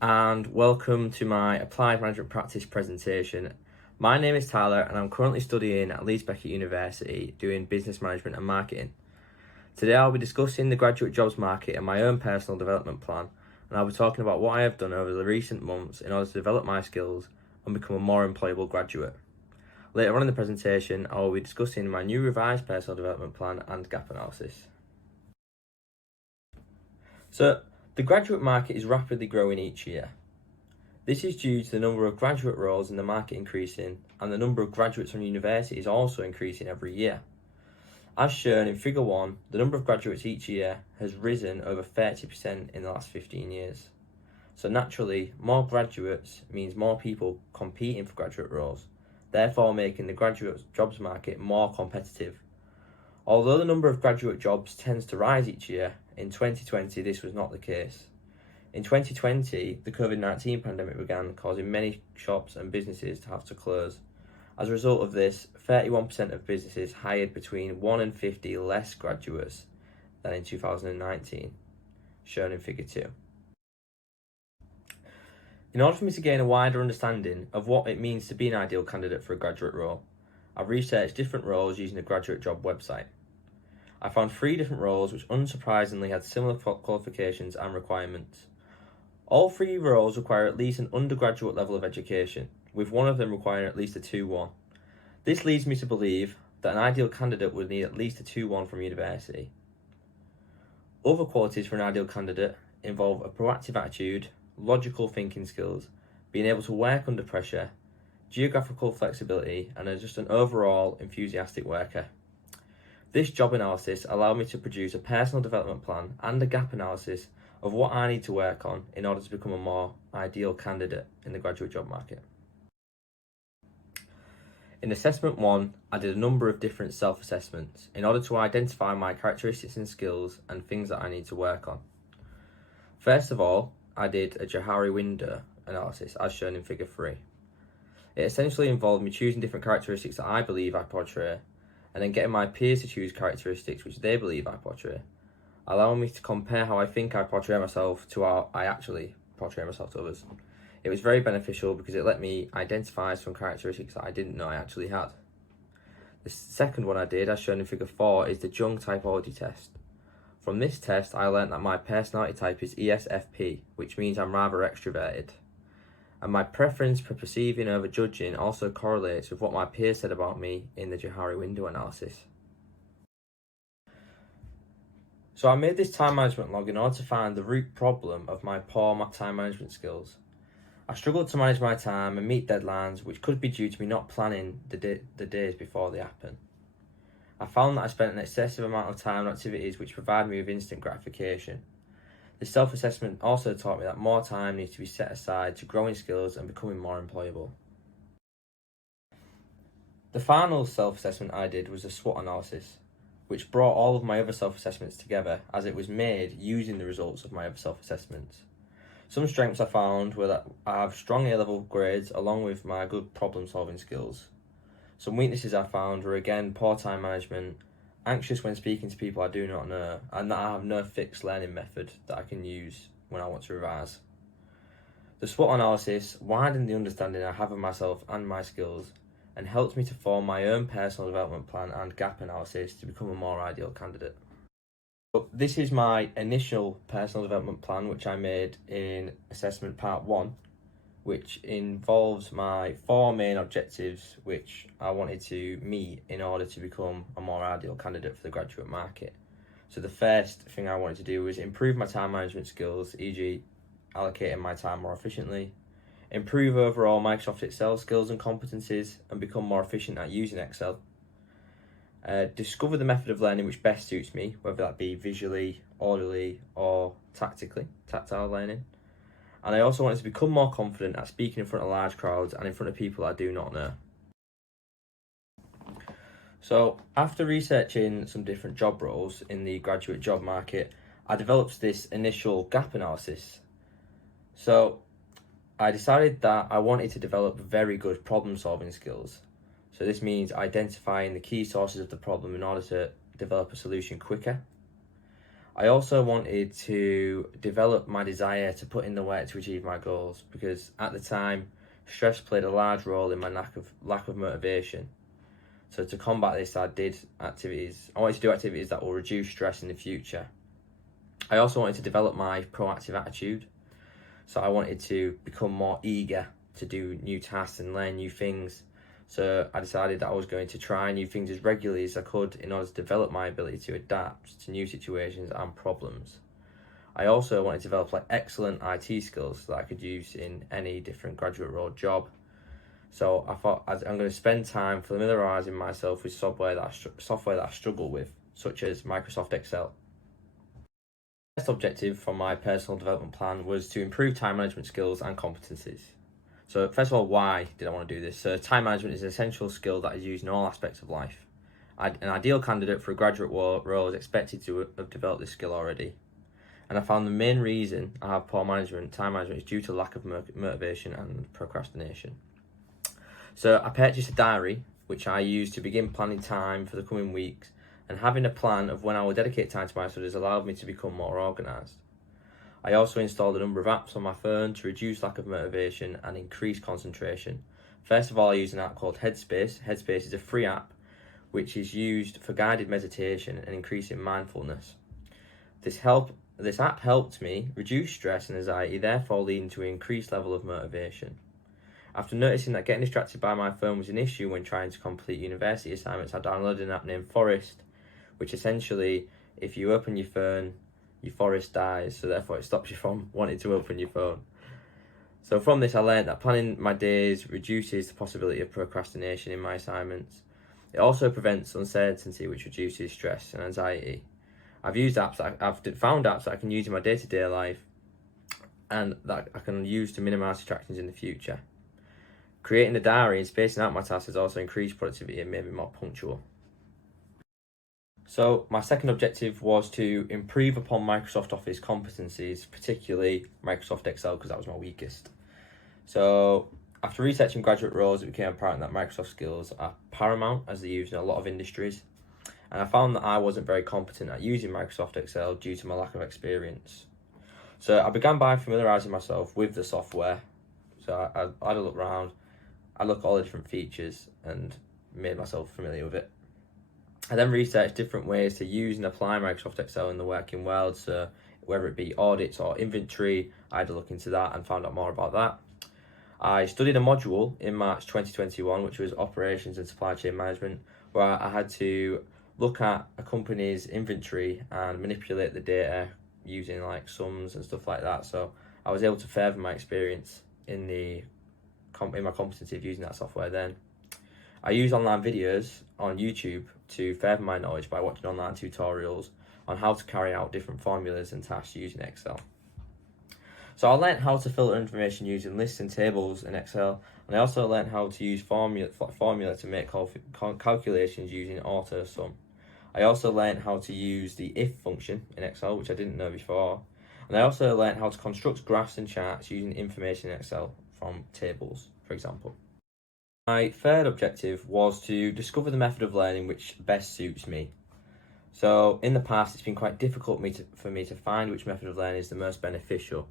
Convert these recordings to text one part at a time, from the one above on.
And welcome to my Applied Management Practice presentation. My name is Tyler and I'm currently studying at Leeds Beckett University doing business management and marketing. Today I'll be discussing the graduate jobs market and my own personal development plan, and I'll be talking about what I have done over the recent months in order to develop my skills and become a more employable graduate. Later on in the presentation, I will be discussing my new revised personal development plan and gap analysis. So, the graduate market is rapidly growing each year. This is due to the number of graduate roles in the market increasing, and the number of graduates from universities also increasing every year. As shown in figure 1, the number of graduates each year has risen over 30% in the last 15 years. So naturally, more graduates means more people competing for graduate roles, therefore making the graduate jobs market more competitive. Although the number of graduate jobs tends to rise each year, in 2020 this was not the case. In 2020, the COVID-19 pandemic began, causing many shops and businesses to have to close. As a result of this, 31% of businesses hired between 1 and 50 less graduates than in 2019, shown in figure 2. In order for me to gain a wider understanding of what it means to be an ideal candidate for a graduate role, I've researched different roles using the graduate job website. I found 3 different roles which unsurprisingly had similar qualifications and requirements. All 3 roles require at least an undergraduate level of education, with one of them requiring at least a 2-1. This leads me to believe that an ideal candidate would need at least a 2-1 from university. Other qualities for an ideal candidate involve a proactive attitude, logical thinking skills, being able to work under pressure, geographical flexibility, and just an overall enthusiastic worker. This job analysis allowed me to produce a personal development plan and a gap analysis of what I need to work on in order to become a more ideal candidate in the graduate job market. In assessment 1, I did a number of different self-assessments in order to identify my characteristics and skills and things that I need to work on. First of all, I did a Johari window analysis as shown in figure 3. It essentially involved me choosing different characteristics that I believe I portray, and then getting my peers to choose characteristics which they believe I portray, allowing me to compare how I think I portray myself to how I actually portray myself to others. It was very beneficial because it let me identify some characteristics that I didn't know I actually had. The second one I did, as shown in figure 4, is the Jung typology test. From this test, I learnt that my personality type is ESFP, which means I'm rather extroverted. And my preference for perceiving over judging also correlates with what my peers said about me in the Johari window analysis. So I made this time management log in order to find the root problem of my poor time management skills. I struggled to manage my time and meet deadlines, which could be due to me not planning the days before they happen. I found that I spent an excessive amount of time on activities which provide me with instant gratification. The self-assessment also taught me that more time needs to be set aside to growing skills and becoming more employable. The final self-assessment I did was a SWOT analysis, which brought all of my other self-assessments together as it was made using the results of my other self-assessments. Some strengths I found were that I have strong A-level grades along with my good problem-solving skills. Some weaknesses I found were again poor time management, anxious when speaking to people I do not know, and that I have no fixed learning method that I can use when I want to revise. The SWOT analysis widened the understanding I have of myself and my skills, and helped me to form my own personal development plan and gap analysis to become a more ideal candidate. So this is my initial personal development plan, which I made in assessment part 1, which involves my 4 main objectives which I wanted to meet in order to become a more ideal candidate for the graduate market. So the first thing I wanted to do was improve my time management skills, e.g. allocating my time more efficiently, improve overall Microsoft Excel skills and competencies and become more efficient at using Excel, discover the method of learning which best suits me, whether that be visually, audibly or tactile learning. And I also wanted to become more confident at speaking in front of large crowds and in front of people I do not know. So after researching some different job roles in the graduate job market, I developed this initial gap analysis. So I decided that I wanted to develop very good problem solving skills. So this means identifying the key sources of the problem in order to develop a solution quicker. I also wanted to develop my desire to put in the work to achieve my goals, because at the time, stress played a large role in my lack of motivation. So to combat this, I wanted to do activities that will reduce stress in the future. I also wanted to develop my proactive attitude. So I wanted to become more eager to do new tasks and learn new things. So I decided that I was going to try new things as regularly as I could in order to develop my ability to adapt to new situations and problems. I also wanted to develop excellent IT skills that I could use in any different graduate role job. So I thought I'm going to spend time familiarising myself with software that I struggle with, such as Microsoft Excel. The first objective from my personal development plan was to improve time management skills and competencies. So first of all, why did I want to do this? So time management is an essential skill that is used in all aspects of life. An ideal candidate for a graduate role is expected to have developed this skill already. And I found the main reason I have poor time management is due to lack of motivation and procrastination. So I purchased a diary, which I use to begin planning time for the coming weeks, and having a plan of when I will dedicate time to my studies allowed me to become more organised. I also installed a number of apps on my phone to reduce lack of motivation and increase concentration. First of all, I use an app called Headspace. Headspace is a free app which is used for guided meditation and increasing mindfulness. This app helped me reduce stress and anxiety, therefore leading to an increased level of motivation. After noticing that getting distracted by my phone was an issue when trying to complete university assignments, I downloaded an app named Forest, which essentially, if you open your phone, your forest dies, so therefore it stops you from wanting to open your phone. So from this, I learned that planning my days reduces the possibility of procrastination in my assignments. It also prevents uncertainty, which reduces stress and anxiety. I've found apps that I can use in my day-to-day life and that I can use to minimise distractions in the future. Creating a diary and spacing out my tasks has also increased productivity and made me more punctual. So my second objective was to improve upon Microsoft Office competencies, particularly Microsoft Excel, because that was my weakest. So after researching graduate roles, it became apparent that Microsoft skills are paramount as they're used in a lot of industries. And I found that I wasn't very competent at using Microsoft Excel due to my lack of experience. So I began by familiarising myself with the software. So I had a look around, I looked at all the different features and made myself familiar with it. I then researched different ways to use and apply Microsoft Excel in the working world, so whether it be audits or inventory, I had to look into that and found out more about that. I studied a module in March 2021, which was Operations and Supply Chain Management, where I had to look at a company's inventory and manipulate the data using sums and stuff like that. So I was able to further my experience in my competency of using that software then. I use online videos on YouTube to further my knowledge by watching online tutorials on how to carry out different formulas and tasks using Excel. So I learned how to filter information using lists and tables in Excel, and I also learned how to use formula to make calculations using AutoSum. I also learned how to use the if function in Excel, which I didn't know before, and I also learned how to construct graphs and charts using information in Excel from tables, for example. My third objective was to discover the method of learning which best suits me. So in the past, it's been quite difficult for me to find which method of learning is the most beneficial.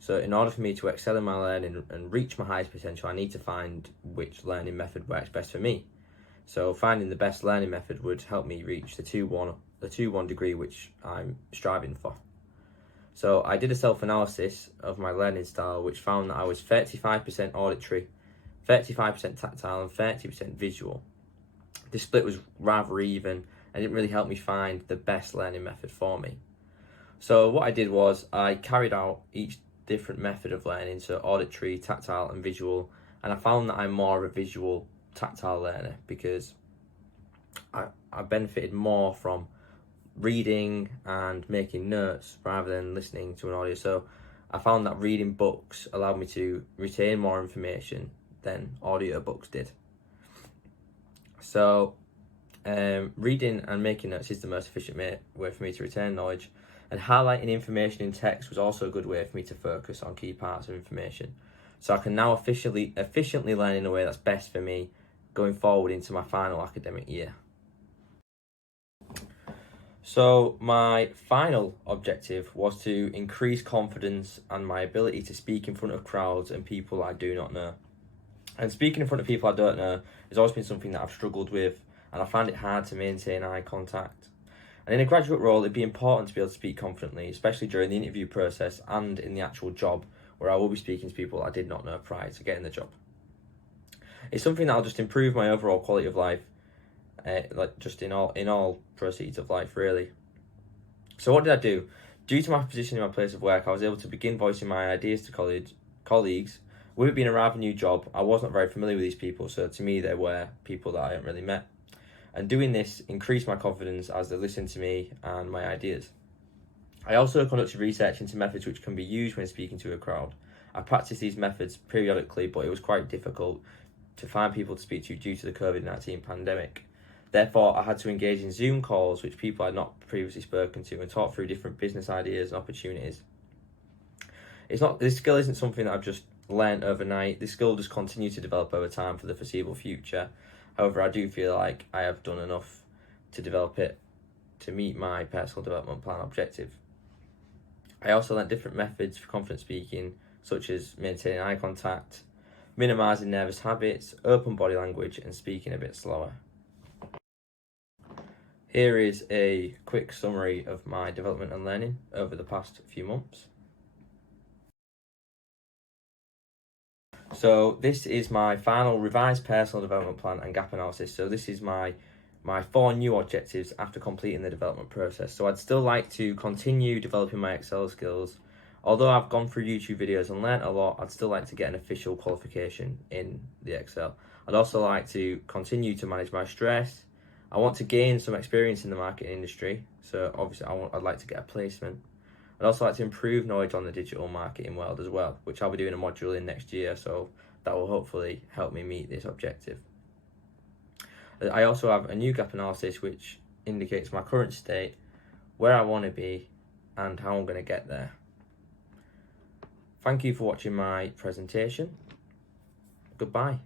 So in order for me to excel in my learning and reach my highest potential, I need to find which learning method works best for me. So finding the best learning method would help me reach the 2-1 degree which I'm striving for. So I did a self-analysis of my learning style, which found that I was 35% auditory, 35% tactile and 30% visual. This split was rather even and didn't really help me find the best learning method for me. So what I did was I carried out each different method of learning, so auditory, tactile and visual, and I found that I'm more of a visual tactile learner because I benefited more from reading and making notes rather than listening to an audio. So I found that reading books allowed me to retain more information than audiobooks did. So reading and making notes is the most efficient way for me to retain knowledge, and highlighting information in text was also a good way for me to focus on key parts of information. So I can now efficiently learn in a way that's best for me going forward into my final academic year. So my final objective was to increase confidence and my ability to speak in front of crowds and people I do not know. And speaking in front of people I don't know has always been something that I've struggled with, and I find it hard to maintain eye contact. And in a graduate role, it'd be important to be able to speak confidently, especially during the interview process and in the actual job, where I will be speaking to people I did not know prior to getting the job. It's something that'll just improve my overall quality of life, like just in all proceeds of life, really. So what did I do? Due to my position in my place of work, I was able to begin voicing my ideas to colleagues. With it being a rather new job, I wasn't very familiar with these people, so to me they were people that I hadn't really met. And doing this increased my confidence as they listened to me and my ideas. I also conducted research into methods which can be used when speaking to a crowd. I practiced these methods periodically, but it was quite difficult to find people to speak to due to the COVID-19 pandemic. Therefore, I had to engage in Zoom calls, which people I had not previously spoken to, and talk through different business ideas and opportunities. This skill isn't something that I've just learnt overnight. This skill will just continue to develop over time for the foreseeable future. However, I do feel like I have done enough to develop it to meet my personal development plan objective. I also learnt different methods for confident speaking, such as maintaining eye contact, minimising nervous habits, open body language, and speaking a bit slower. Here is a quick summary of my development and learning over the past few months. So this is my final revised personal development plan and gap analysis. So this is my 4 new objectives after completing the development process. So I'd still like to continue developing my Excel skills. Although I've gone through YouTube videos and learnt a lot, I'd still like to get an official qualification in the Excel. I'd also like to continue to manage my stress. I want to gain some experience in the marketing industry. So obviously I'd like to get a placement. I'd also like to improve knowledge on the digital marketing world as well, which I'll be doing a module in next year, so that will hopefully help me meet this objective. I also have a new gap analysis which indicates my current state, where I want to be, and how I'm going to get there. Thank you for watching my presentation. Goodbye.